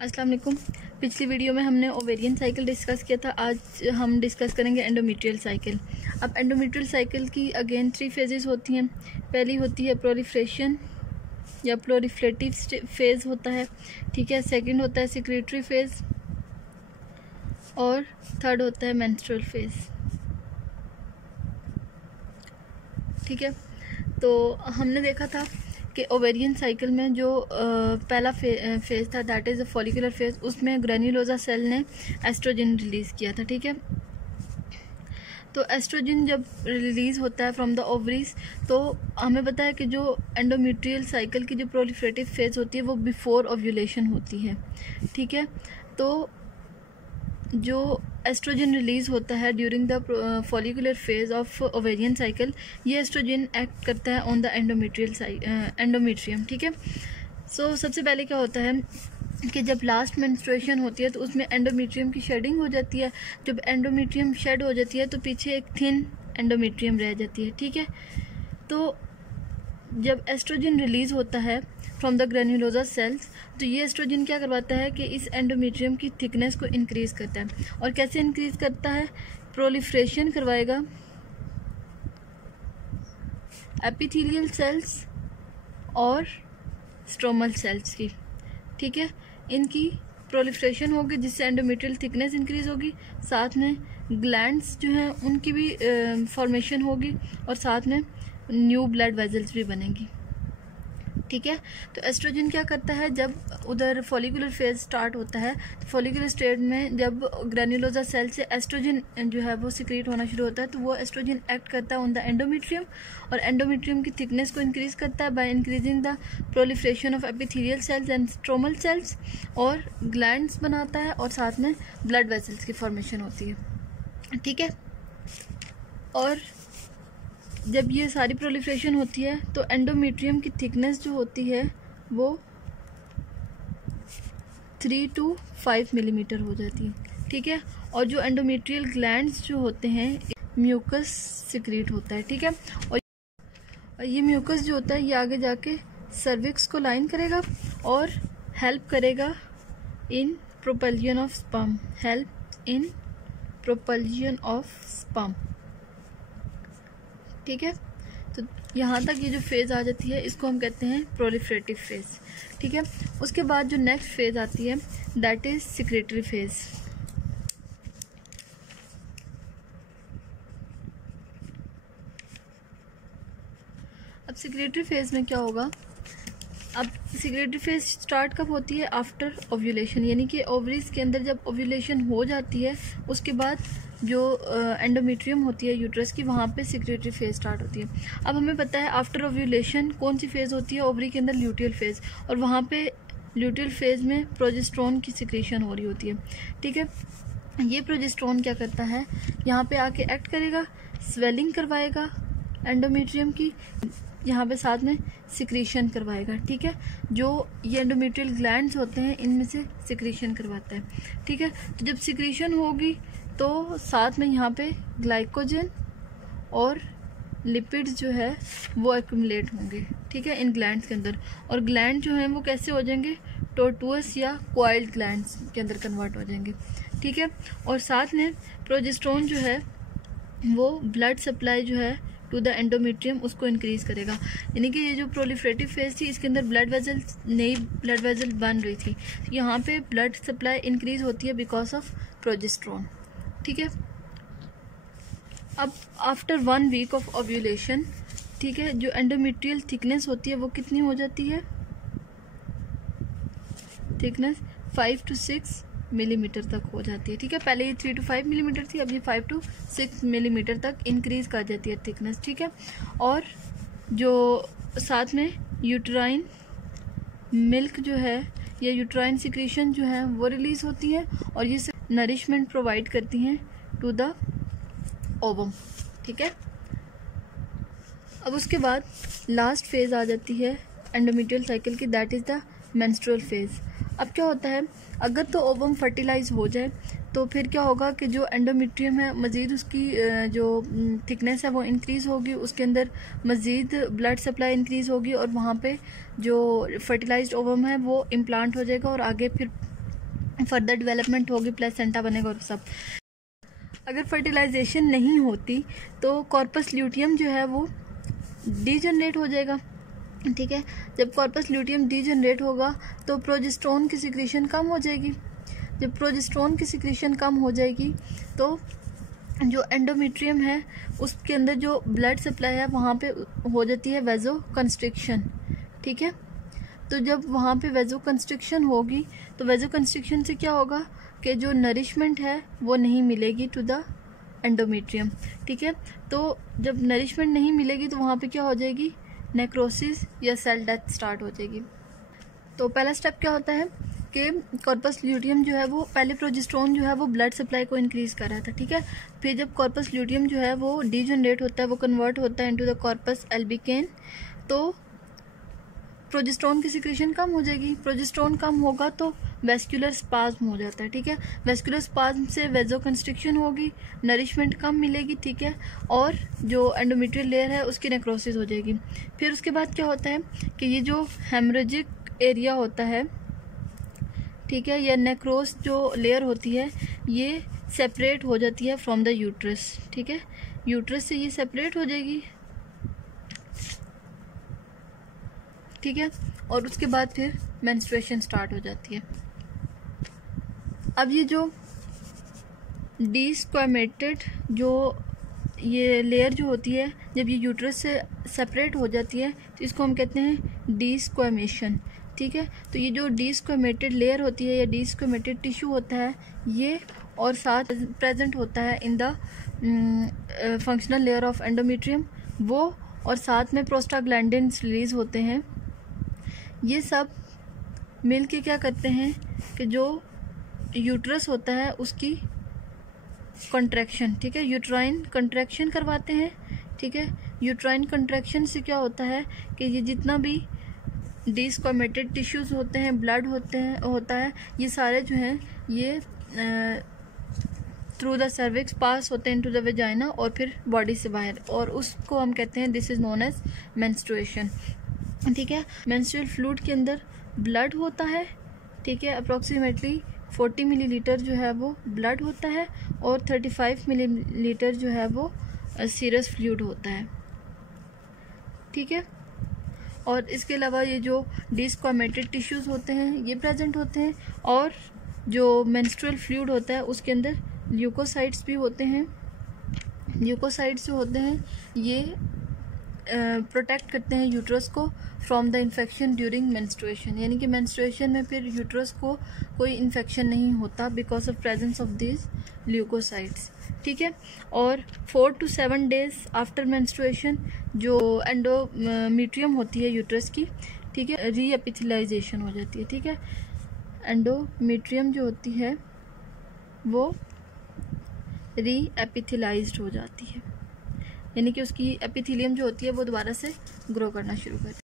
अस्सलाम वालेकुम। पिछली वीडियो में हमने ओवेरियन साइकिल डिस्कस किया था। आज हम डिस्कस करेंगे एंडोमेट्रियल साइकिल। अब एंडोमेट्रियल साइकिल की अगेन 3 फेजेस होती हैं। पहली होती है प्रोलिफरेशन या प्रोलिफरेटिव फेज़ होता है, ठीक है। सेकंड होता है सिक्रेटरी फेज़ और थर्ड होता है मेंस्ट्रुअल फेज़, ठीक है। तो हमने देखा था कि ओवेरियन साइकिल में जो पहला फेज़ था that is a follicular phase, उसमें ग्रेन्युलोसा सेल ने एस्ट्रोजन रिलीज़ किया था, ठीक है। तो एस्ट्रोजन जब रिलीज़ होता है फ्रॉम द ओवरीज, तो हमें पता है कि जो एंडोमेट्रियल साइकिल की जो प्रोलिफरेटिव फेज़ होती है वो बिफोर ओव्यूलेशन होती है, ठीक है। तो जो एस्ट्रोजन रिलीज़ होता है during the follicular phase of ovarian cycle, ये एस्ट्रोजन एक्ट करता है ऑन द एंडोमेट्रियम, ठीक है। सो सबसे पहले क्या होता है कि जब लास्ट मेंस्ट्रुएशन होती है तो उसमें एंडोमेट्रियम की शेडिंग हो जाती है। जब एंडोमेट्रियम शेड हो जाती है तो पीछे एक थिन एंडोमेट्रियम रह जाती है, ठीक है। तो जब एस्ट्रोजन रिलीज़ होता है फ्रॉम द ग्रेन्युलोसा सेल्स, तो ये एस्ट्रोजन क्या करवाता है कि इस एंडोमेट्रियम की थिकनेस को इंक्रीज़ करता है। और कैसे इंक्रीज़ करता है? प्रोलिफरेशन करवाएगा एपिथेलियल सेल्स और स्ट्रोमल सेल्स की, ठीक है। इनकी प्रोलिफरेशन होगी जिससे एंडोमेट्रियल थिकनेस इंक्रीज़ होगी, साथ में ग्लैंड्स जो हैं उनकी भी फॉर्मेशन होगी और साथ में न्यू ब्लड वेजल्स भी बनेंगी, ठीक है। तो एस्ट्रोजन क्या करता है, जब उधर फॉलिकुलर फेज स्टार्ट होता है तो फॉलिकुलर स्टेज में जब ग्रेन्युलोसा सेल से एस्ट्रोजन जो है वो सिक्रीट होना शुरू होता है, तो वो एस्ट्रोजन एक्ट करता है ऑन द एंडोमेट्रियम और एंडोमेट्रियम की थिकनेस को इंक्रीज़ करता है by increasing the proliferation of epithelial cells and stromal cells, और ग्लैंड्स बनाता है और साथ में ब्लड वेसल्स की फॉर्मेशन होती है, ठीक है। और जब ये सारी प्रोलिफरेशन होती है तो एंडोमेट्रियम की थिकनेस जो होती है वो 3 to 5 मिलीमीटर हो जाती है, ठीक है। और जो एंडोमेट्रियल ग्लैंड्स जो होते हैं म्यूकस सिक्रीट होता है, ठीक है। और ये म्यूकस जो होता है ये आगे जाके सर्विक्स को लाइन करेगा और हेल्प करेगा इन प्रोपल्जन ऑफ स्पर्म, ठीक है। तो यहाँ तक ये जो फेज़ आ जाती है इसको हम कहते हैं प्रोलिफरेटिव फेज़, ठीक है। उसके बाद जो नेक्स्ट फेज़ आती है दैट इज़ सिक्रेटरी फेज़। अब सिक्रेटरी फेज़ में क्या होगा? अब सिक्रेटरी फेज स्टार्ट कब होती है? आफ्टर ओव्यूलेशन, यानी कि ओवरीज के अंदर जब ओव्यूलेशन हो जाती है उसके बाद जो एंडोमेट्रियम होती है यूट्रस की, वहाँ पे सिक्रेटरी फेज स्टार्ट होती है। अब हमें पता है आफ्टर ओव्यूलेशन कौन सी फेज़ होती है? ओवरी के अंदर ल्यूटियल फेज़, और वहाँ पे ल्यूटियल फेज़ में प्रोजेस्टेरोन की सिक्रेशन हो रही होती है, ठीक है। ये प्रोजेस्टेरोन क्या करता है, यहाँ पे आके एक्ट करेगा, स्वेलिंग करवाएगा एंडोमेट्रियम की, यहाँ पे साथ में सिक्रीशन करवाएगा, ठीक है। जो ये एंडोमेट्रियल ग्लैंड्स होते हैं इनमें से सिक्रीशन करवाता है, ठीक है। तो जब सिक्रीशन होगी तो साथ में यहाँ पे ग्लाइकोजन और लिपिड्स जो है वो एक्यूमुलेट होंगे, ठीक है, इन ग्लैंड्स के अंदर। और ग्लैंड जो हैं वो कैसे हो जाएंगे? टोर्टुअस या कॉइल्ड ग्लैंड्स के अंदर कन्वर्ट हो जाएंगे, ठीक है। और साथ में प्रोजेस्टेरोन जो है वो ब्लड सप्लाई जो है टू द एंडोमेट्रियम उसको इंक्रीज़ करेगा। यानी कि ये जो प्रोलिफरेटिव फेज थी इसके अंदर नई ब्लड वेजल बन रही थी, यहाँ पे ब्लड सप्लाई इंक्रीज़ होती है बिकॉज ऑफ प्रोजेस्टेरोन, ठीक है। अब आफ्टर 1 वीक ऑफ ओव्यूलेशन, ठीक है, जो एंडोमेट्रियल थिकनेस होती है वो कितनी हो जाती है? थिकनेस 5 to 6 मिलीमीटर तक हो जाती है, ठीक है। पहले ये 3 to 5 मिलीमीटर थी, अब ये 5 to 6 मिलीमीटर तक इंक्रीज कर जाती है थिकनेस, ठीक है। और जो साथ में यूट्राइन मिल्क जो है या यूट्राइन सिक्रीशन जो है वो रिलीज होती है और ये नरिशमेंट प्रोवाइड करती हैं टू द ओवम, ठीक है। अब उसके बाद लास्ट फेज आ जाती है एंडोमेट्रियल साइकिल की, that is the menstrual phase. अब क्या होता है, अगर तो ओवम फर्टिलाइज हो जाए तो फिर क्या होगा कि जो एंडोमेट्रियम है मज़ीद उसकी जो थिकनेस है वो इंक्रीज़ होगी, उसके अंदर मज़ीद ब्लड सप्लाई इंक्रीज़ होगी और वहाँ पे जो फर्टिलाइज्ड ओवम है वो इम्प्लांट हो जाएगा और आगे फिर फर्दर डेवलपमेंट होगी, प्लेसेंटा बनेगा और सब। अगर फर्टिलाइजेशन नहीं होती तो कॉर्पस ल्यूटियम जो है वो डीजनरेट हो जाएगा, ठीक है। जब कॉर्पस ल्यूटियम डीजनरेट होगा तो प्रोजेस्टेरोन की सिक्रीशन कम हो जाएगी। जब प्रोजेस्टेरोन की सिक्रीशन कम हो जाएगी तो जो एंडोमेट्रियम है उसके अंदर जो ब्लड सप्लाई है वहाँ पे हो जाती है वेजो कंस्ट्रिक्शन, ठीक है। तो जब वहाँ पे वेजो कंस्ट्रिक्शन होगी तो वेजो कंस्ट्रिक्शन से क्या होगा कि जो नरिशमेंट है वो नहीं मिलेगी टू द एंडोमेट्रियम, ठीक है। तो जब नरिशमेंट नहीं मिलेगी तो वहाँ पे क्या हो जाएगी, नेक्रोसिस या सेल डेथ स्टार्ट हो जाएगी। तो पहला स्टेप क्या होता है कि कॉर्पस ल्यूटियम जो है वो पहले प्रोजेस्टेरोन जो है वो ब्लड सप्लाई को इंक्रीज कर रहा था, ठीक है। फिर जब कॉर्पस ल्यूटियम जो है वो डीजनरेट होता है, वो कन्वर्ट होता है इनटू द कॉर्पस एल्बिकेन, तो प्रोजेस्टेरोन की सिक्रीशन कम हो जाएगी। प्रोजेस्टेरोन कम होगा तो वेस्कुलर स्पाज्म हो जाता है, ठीक है। वेस्कुलर स्पाज्म से वेजो कंस्ट्रिक्शन होगी, नरिशमेंट कम मिलेगी, ठीक है, और जो एंडोमेट्रियल लेयर है उसकी नेक्रोसिस हो जाएगी। फिर उसके बाद क्या होता है कि ये जो हेमरेजिक एरिया होता है, ठीक है, या नेक्रोस जो लेयर होती है ये सेपरेट हो जाती है फ्रॉम द यूट्रस, ठीक है। यूट्रस से ये सेपरेट हो जाएगी, ठीक है, और उसके बाद फिर मेंस्ट्रुएशन स्टार्ट हो जाती है। अब ये जो डीस्क्वामेटेड जो ये लेयर जो होती है जब ये यूट्रस से सेपरेट हो जाती है तो इसको हम कहते हैं डीस्क्वामेशन, ठीक है। तो ये जो डीस्क्वामेटेड लेयर होती है या डीस्क्वामेटेड टिश्यू होता है ये और साथ प्रेजेंट होता है in the functional layer of endometrium, वो और साथ में प्रोस्टाग्लैंडिन्स रिलीज होते हैं। ये सब मिल के क्या करते हैं कि जो यूट्रस होता है उसकी कंट्रैक्शन, ठीक है, यूट्राइन कंट्रैक्शन करवाते हैं, ठीक है। यूट्राइन कंट्रैक्शन से क्या होता है कि ये जितना भी डिस्क्वामेटेड टिश्यूज होते हैं, ब्लड होता है, ये सारे जो हैं ये थ्रू द सर्विक्स पास होते हैं इनटू द वेजाइना और फिर बॉडी से बाहर, और उसको हम कहते हैं this is known as menstruation, ठीक है। मेंस्ट्रुअल फ्लूइड के अंदर ब्लड होता है, ठीक है, अप्रोक्सीमेटली 40 मिलीलीटर जो है वो ब्लड होता है और 35 मिलीलीटर जो है वो सीरस फ्लूइड होता है, ठीक है। और इसके अलावा ये जो डिस्क्वामेटेड टिश्यूज होते हैं ये प्रेजेंट होते हैं, और जो मेंस्ट्रुअल फ्लूइड होता है उसके अंदर ल्यूकोसाइट्स भी होते हैं। ल्यूकोसाइट्स जो होते हैं ये प्रोटेक्ट करते हैं यूट्रस को from the infection during menstruation, यानी कि मेंस्ट्रुएशन में फिर यूट्रस को कोई इन्फेक्शन नहीं होता because of presence of this leukocytes, ठीक है। और 4 to 7 डेज आफ्टर मेंस्ट्रुएशन जो एंडोमेट्रियम होती है यूट्रस की, ठीक है, रीएपिथेलाइजेशन हो जाती है, ठीक है। एंडोमेट्रियम जो होती है वो रीएपिथेलाइज्ड हो जाती है, यानी कि उसकी एपिथेलियम जो होती है वो दोबारा से ग्रो करना शुरू करती है।